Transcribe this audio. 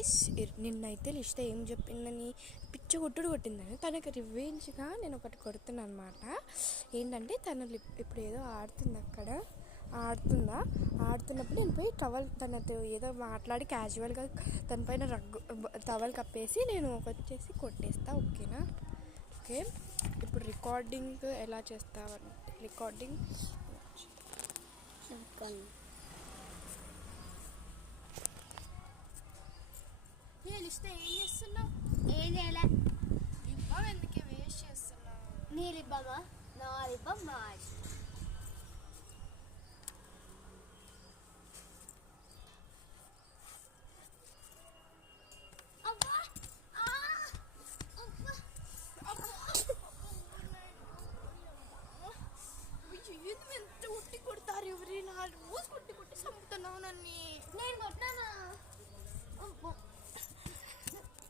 Guys, నిన్నైతే list ఏం చెప్పిందని పిచ్చి కొట్టిందని తనకి రివెంజ్గా నేను ఒకటి కొడుతున్నాను అనమాట. ఏంటంటే తను ఇప్పుడు ఏదో ఆడుతుంది అక్కడ, ఆడుతున్నప్పుడు నేను పోయి టవల్ తనతో ఏదో మాట్లాడి క్యాజువల్గా తన పైన టవల్ కప్పేసి నేను వచ్చేసి కొట్టేస్తా. ఓకేనా? ఓకే, ఇప్పుడు రికార్డింగ్ ఎలా చేస్తావంటే రికార్డింగ్ లిస్ట్ ఏం చేస్తున్నావు? ఏం చేయలే. లిబ్బం ఎందుకే వేస్ట్ చేస్తున్నావు? నీ లిబ్బమా? నా లిబ్బం మా ఇష్టం.